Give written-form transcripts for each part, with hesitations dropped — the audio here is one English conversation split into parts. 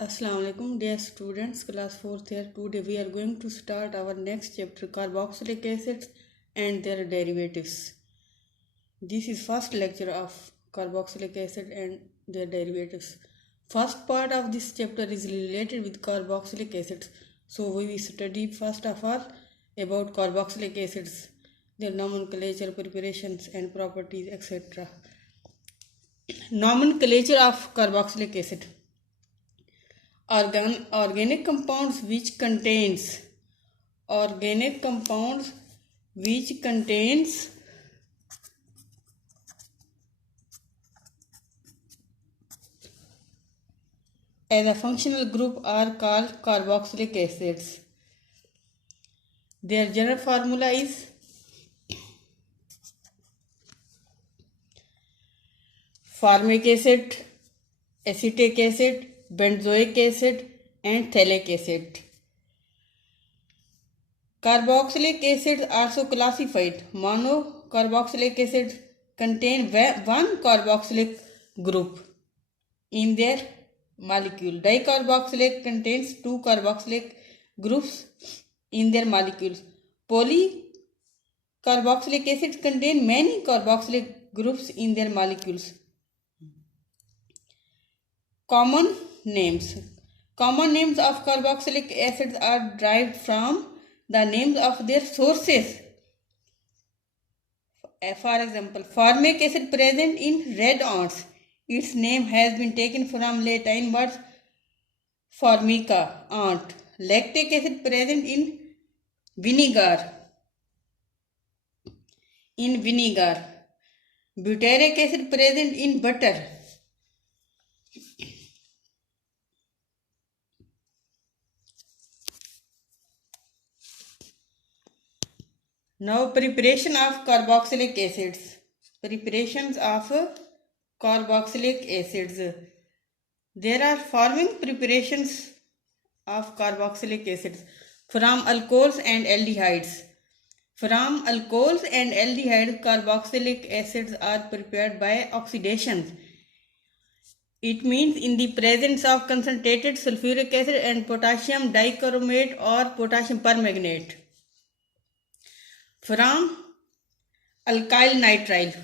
Assalamu alaikum dear students, class 4th here. Today we are going to start our next chapter, carboxylic acids and their derivatives. This is first lecture of carboxylic acid and their derivatives. First part of this chapter is related with carboxylic acids. So we will study first of all about carboxylic acids, their nomenclature, preparations and properties, etc. Nomenclature of carboxylic acid. Organic compounds which contains as a functional group are called carboxylic acids. Their general formula is formic acid, acetic acid, benzoic acid and phthalic acid. Carboxylic acids also classified. Monocarboxylic acids contain one carboxylic group in their molecule. Dicarboxylic contains two carboxylic groups in their molecules. Polycarboxylic acids contain many carboxylic groups in their molecules. Common names. Common names of carboxylic acids are derived from the names of their sources. For example, formic acid present in red ants. Its name has been taken from Latin words formica, ant. Lactic acid present in vinegar. Butyric acid present in butter. Now preparation of carboxylic acids. Preparations of carboxylic acids. There are following preparations of carboxylic acids from alcohols and aldehydes. From alcohols and aldehydes, carboxylic acids are prepared by oxidation. It means in the presence of concentrated sulfuric acid and potassium dichromate or potassium permanganate. From alkyl nitriles.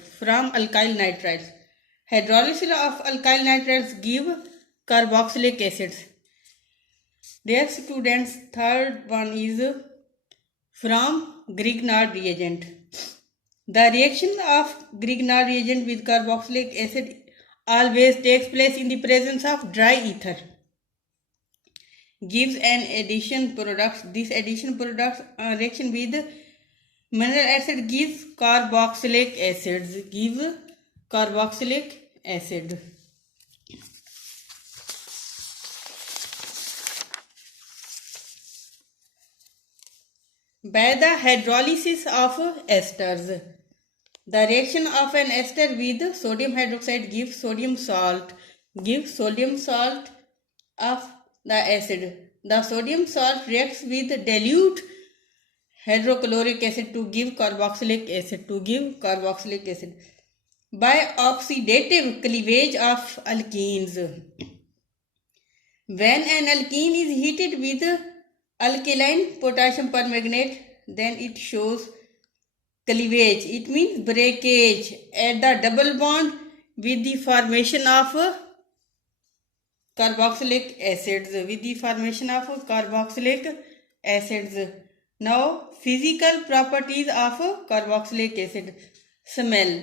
Hydrolysis of alkyl nitriles give carboxylic acids. Dear students, third one is from Grignard reagent. The reaction of Grignard reagent with carboxylic acid always takes place in the presence of dry ether. Gives an addition product. This addition product reaction with mineral acid gives carboxylic acid. By the hydrolysis of esters. The reaction of an ester with sodium hydroxide gives sodium salt of the acid. The sodium salt reacts with dilute hydrochloric acid to give carboxylic acid. By oxidative cleavage of alkenes. When an alkene is heated with alkaline potassium permanganate, then it shows cleavage. It means breakage at the double bond with the formation of carboxylic acids. Now, physical properties of carboxylic acid. Smell.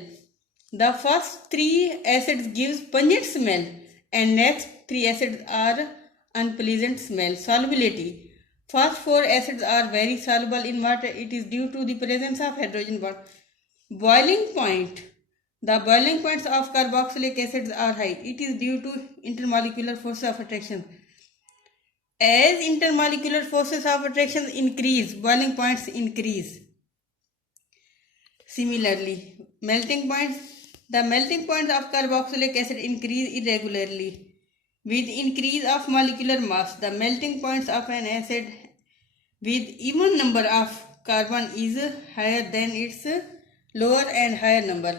The first three acids gives pungent smell and next three acids are unpleasant smell. Solubility. First four acids are very soluble in water. It is due to the presence of hydrogen bond. Boiling point. The boiling points of carboxylic acids are high. It is due to intermolecular forces of attraction. As intermolecular forces of attraction increase, boiling points increase. Similarly, melting points. The melting points of carboxylic acid increase irregularly. With increase of molecular mass, the melting points of an acid with even number of carbon is higher than its lower and higher number.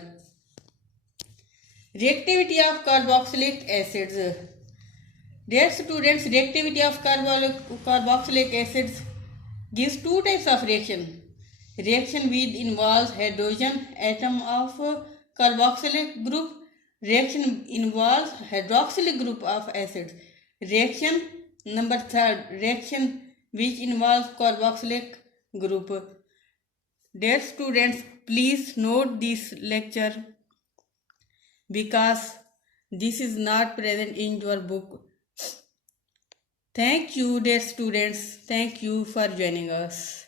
Reactivity of carboxylic acids. Dear students, reactivity of carboxylic acids gives two types of reaction. Reaction with involves hydrogen atom of carboxylic group. Reaction involves hydroxylic group of acids. Reaction number third, reaction which involves carboxylic group. Dear students, please note this lecture because this is not present in your book. Thank you, dear students. Thank you for joining us.